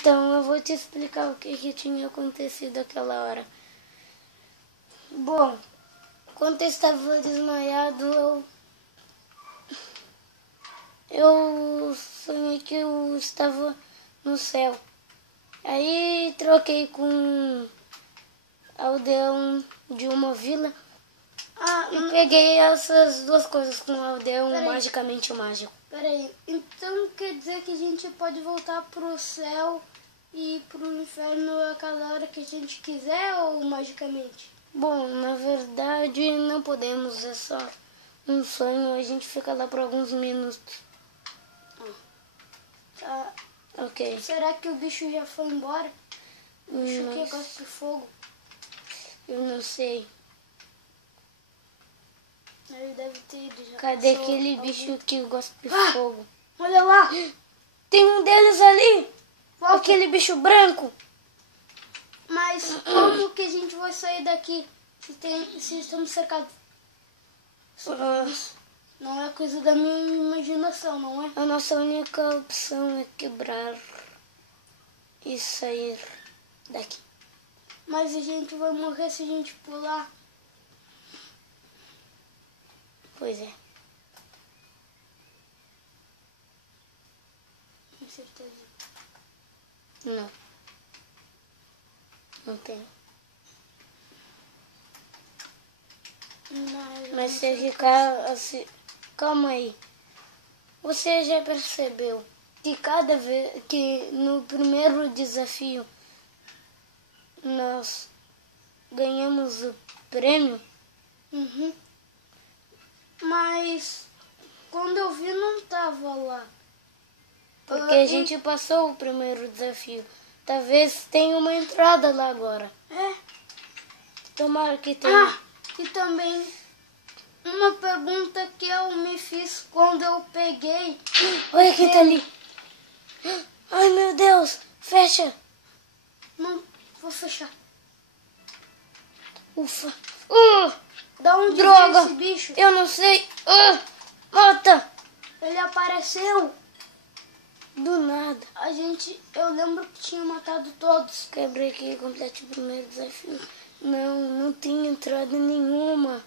Então, eu vou te explicar o que tinha acontecido aquela hora. Bom, quando eu estava desmaiado, eu sonhei que eu estava no céu. Aí troquei com um aldeão de uma vila e peguei essas duas coisas com o aldeão magicamente mágico. Peraí, então quer dizer que a gente pode voltar pro céu e pro inferno a cada hora que a gente quiser ou magicamente? Bom, na verdade não podemos, é só um sonho, a gente fica lá por alguns minutos. Tá. Ok. Será que o bicho já foi embora? O bicho que gosta de fogo? Eu não sei. Ele deve ter ido já. Cadê aquele bicho que gosta de fogo? Olha lá! Tem um deles ali! Volta. Aquele bicho branco! Mas como que a gente vai sair daqui se estamos cercados? Não é coisa da minha imaginação, não é? A nossa única opção é quebrar e sair daqui. Mas a gente vai morrer se a gente pular. Pois é. Com certeza. Não. Não tem. Mas se ficar assim... Calma aí. Você já percebeu que cada vez que no primeiro desafio nós ganhamos o prêmio? Uhum. Mas quando eu vi não tava lá. Porque a gente passou o primeiro desafio. Talvez tenha uma entrada lá agora. É. Tomara que tenha. Ah, e também uma pergunta que eu me fiz quando eu peguei. Olha quem tá ali. Ai, meu Deus. Fecha. Não, vou fechar. Ufa. Da onde Droga. veio esse bicho? Eu não sei. Mata. Ele apareceu. Do nada. Eu lembro que tinha matado todos. Quebrei aqui e complete o primeiro desafio. Não tinha entrada nenhuma.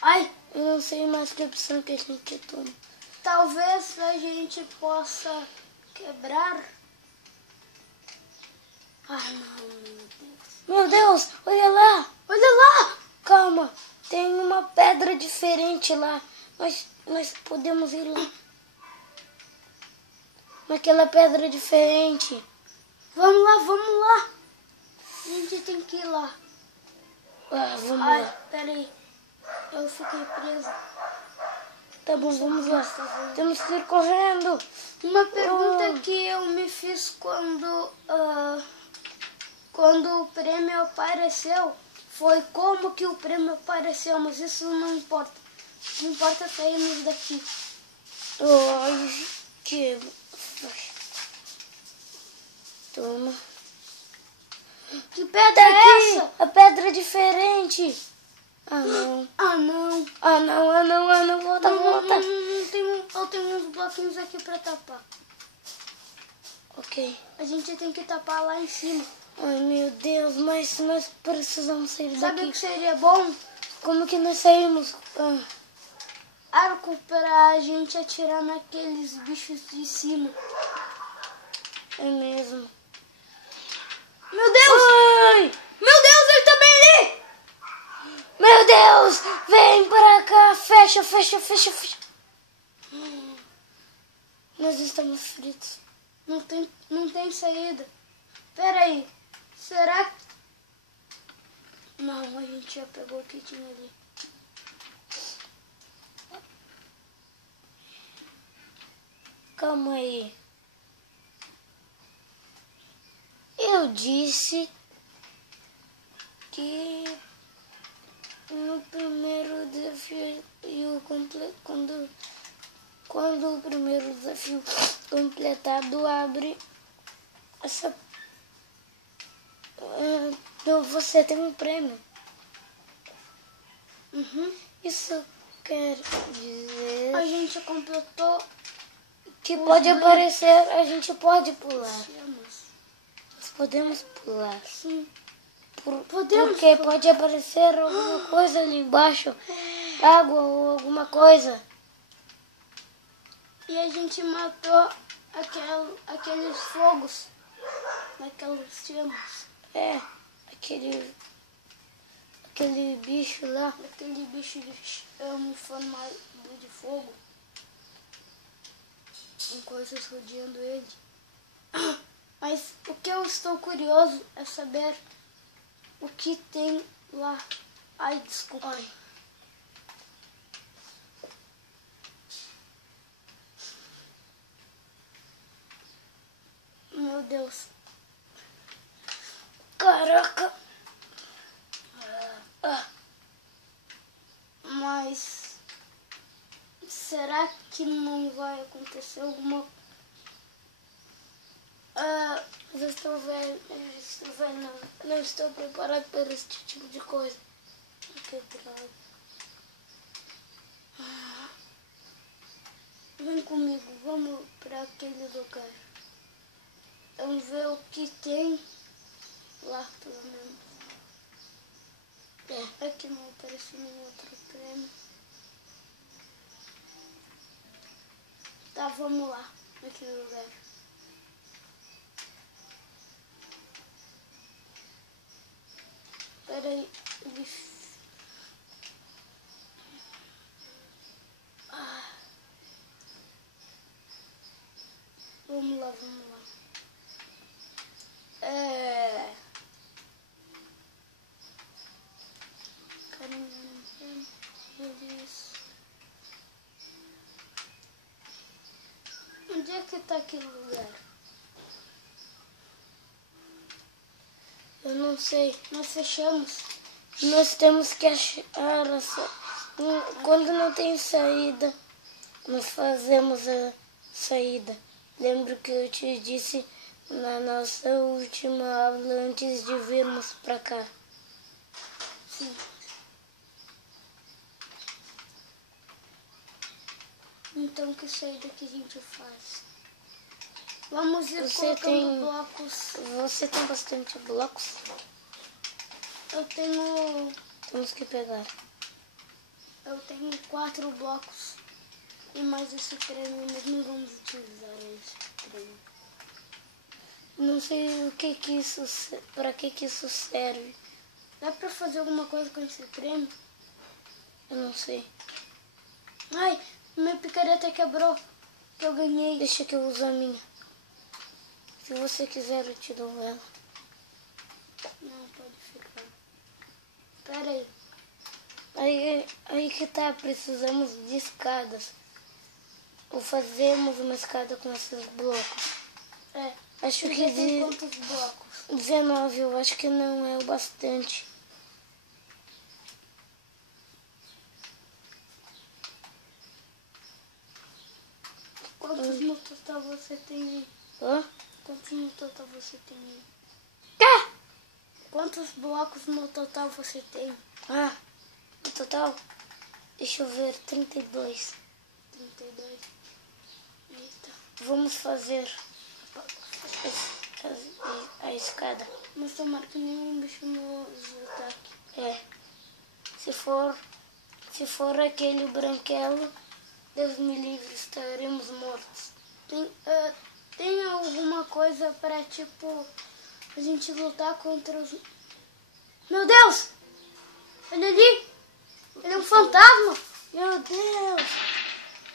Ai, Eu não sei mais que opção que a gente toma. talvez a gente possa quebrar. Ai, não, meu Deus. Meu Deus, olha lá. Olha lá. Calma, tem uma pedra diferente lá. Nós podemos ir lá. Naquela pedra diferente. Vamos lá, vamos lá. A gente tem que ir lá. Vamos Ai, lá. peraí. Eu fiquei presa. Tá bom, vamos lá. Temos que ir correndo. Uma pergunta que eu me fiz quando o prêmio apareceu foi como que o prêmio apareceu, mas isso não importa. Não importa sairmos daqui. Ai, que... Toma. Que pedra Tá é aqui, essa? a pedra é diferente. Ah, não. Ah, não. Ah, não. Volta. Eu tenho uns bloquinhos aqui pra tapar. Ok. A gente tem que tapar lá em cima. Ai, meu Deus, mas nós precisamos sair Sabe daqui. o que seria bom? Como que nós saímos? Arco pra gente atirar naqueles bichos de cima. É mesmo. Meu Deus! Ai! Meu Deus, ele tá bem ali! Meu Deus! Vem para cá! Fecha! Nós estamos fritos. Não tem saída. Pera aí. Será que... Não, a gente já pegou o que tinha ali. Calma aí. Eu disse que no primeiro desafio quando o primeiro desafio completado abre essa você tem um prêmio. Uhum. Isso quer dizer A gente completou que pode aparecer, a gente pode pular. Chamas. Nós podemos pular. Sim. Porque pode aparecer alguma coisa ali embaixo, água ou alguma coisa. E a gente matou aqueles fogos, aquelas chamas. É, aquele bicho lá. Aquele bicho em forma de fogo. Com coisas rodeando ele. Mas o que eu estou curioso é saber o que tem lá. Ai, desculpa. Ai. Meu Deus. Caraca. Mas será que não vai acontecer alguma... Eu estou velho, não estou preparado para esse tipo de coisa. Que droga. Vem comigo, vamos para aquele lugar. Vamos ver o que tem lá, pelo menos. É que não apareceu nenhum outro prêmio. Tá, vamos lá, naquele lugar. Peraí, ele... Vamos lá, vamos lá. Onde é que tá aquele lugar? Eu não sei. Nós fechamos. Nós temos que achar quando não tem saída, nós fazemos a saída. Lembro que eu te disse na nossa última aula antes de virmos pra cá. Sim. Então que saída que a gente faz? Vamos ir colocando blocos. Você tem bastante blocos? Eu tenho... Temos que pegar. Eu tenho 4 blocos. E mais esse prêmio, mas não vamos utilizar esse prêmio. Não sei o que isso... Pra que isso serve. Dá pra fazer alguma coisa com esse prêmio? Eu não sei. Ai, minha picareta quebrou. Que eu ganhei. Deixa que eu use a minha. Se você quiser, eu te dou ela. Não, pode ficar. Pera aí. Aí que tá, precisamos de escadas. Ou fazemos uma escada com esses blocos. Acho que tem quantos blocos? 19, eu acho que não é o bastante. Quantos no total você tem aí? Hã? Quantos no total você tem aí? Tá! Quantos blocos no total você tem? No total, deixa eu ver, 32. 32. Eita. Vamos fazer a escada. Mas tomara que nenhum bicho nos ataque. Se for aquele branquelo, Deus me livre, estaremos mortos. Tem alguma coisa pra, tipo, a gente lutar contra os... Meu Deus! Olha ali! Ele é um fantasma! Meu Deus!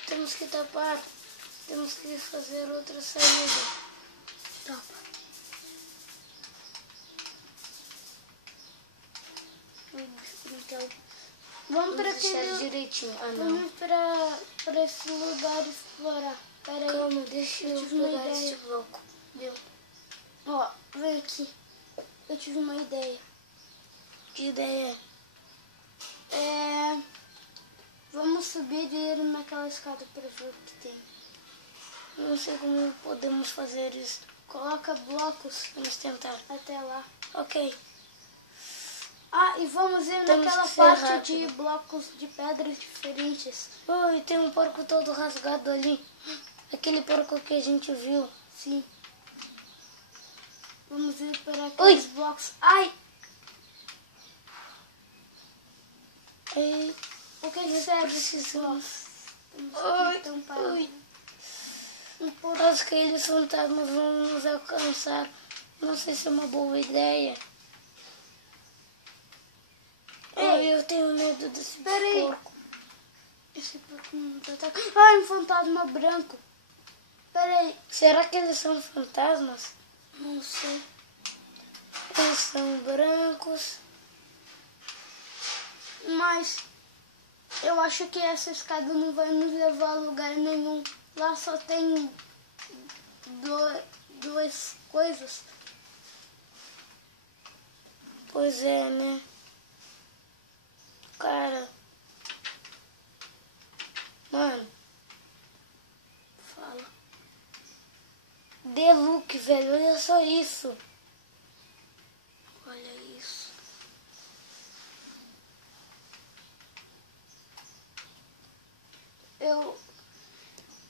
Temos que tapar. Temos que fazer outra saída. Tapa. Então, vamos para aquele... direitinho. Vamos para esse lugar explorar. Pera aí. Calma, deixa eu tive uma pegar ideia. esse bloco. Viu? Ó, vem aqui. Eu tive uma ideia. Que ideia Vamos subir e ir naquela escada para ver o que tem. Não sei como podemos fazer isso. Coloca blocos. Vamos tentar. Até lá. Ok. E vamos ir Temos naquela que ser parte rápido. de blocos de pedras diferentes. E tem um porco todo rasgado ali. Aquele porco que a gente viu. Sim. Vamos ir para aqueles blocos. Ai! Aí, O que serve esses blocos? Então, acho que aqueles fantasmas vão nos alcançar. Não sei se é uma boa ideia. Ei, eu tenho medo desse peraí. porco. Esse porco não tá atacando. Ai, um fantasma branco. Peraí. Será que eles são fantasmas? Não sei. Eles são brancos. Mas eu acho que essa escada não vai nos levar a lugar nenhum. Lá só tem duas coisas. Pois é, né? Cara. Mano. Fala. The Look, velho. Olha só isso. Olha isso.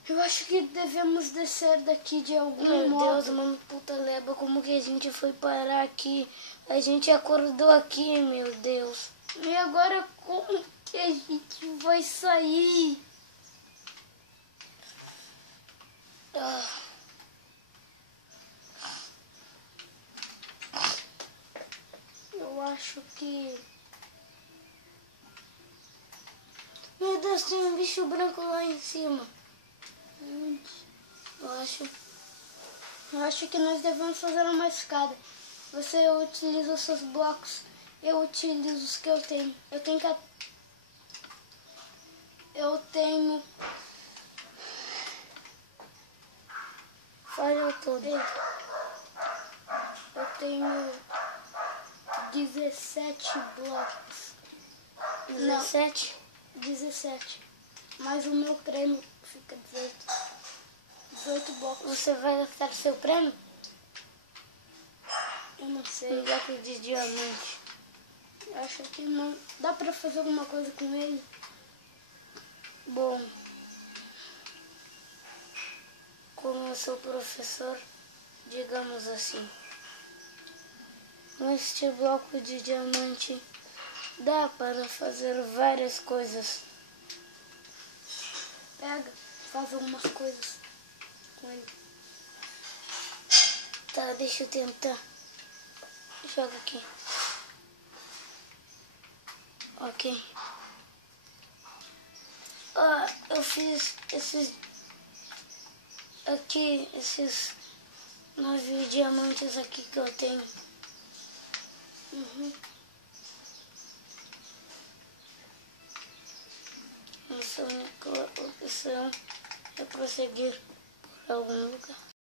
Eu acho que devemos descer daqui de algum Meu modo. Deus, mano, puta leba, como que a gente foi parar aqui? A gente acordou aqui, meu Deus. E agora como que a gente vai sair? Eu acho que... Meu Deus, tem um bicho branco lá em cima. Onde? Eu acho que nós devemos fazer uma escada. Você utiliza os seus blocos, eu utilizo os que eu tenho. Eu falhou tudo. Eu tenho 17 blocos. 17? Não, 17. Mas o meu prêmio fica 18. 18 blocos. Você vai gastar seu prêmio? Eu não sei. Um bloco de diamante. Eu acho que não. Dá pra fazer alguma coisa com ele? Bom, como eu sou professor, digamos assim, neste bloco de diamante dá para fazer várias coisas. Pega, faz algumas coisas com ele. Tá, deixa eu tentar. Joga aqui. Ok. Eu fiz esses 9 diamantes aqui que eu tenho. Nossa única opção é prosseguir por algum lugar.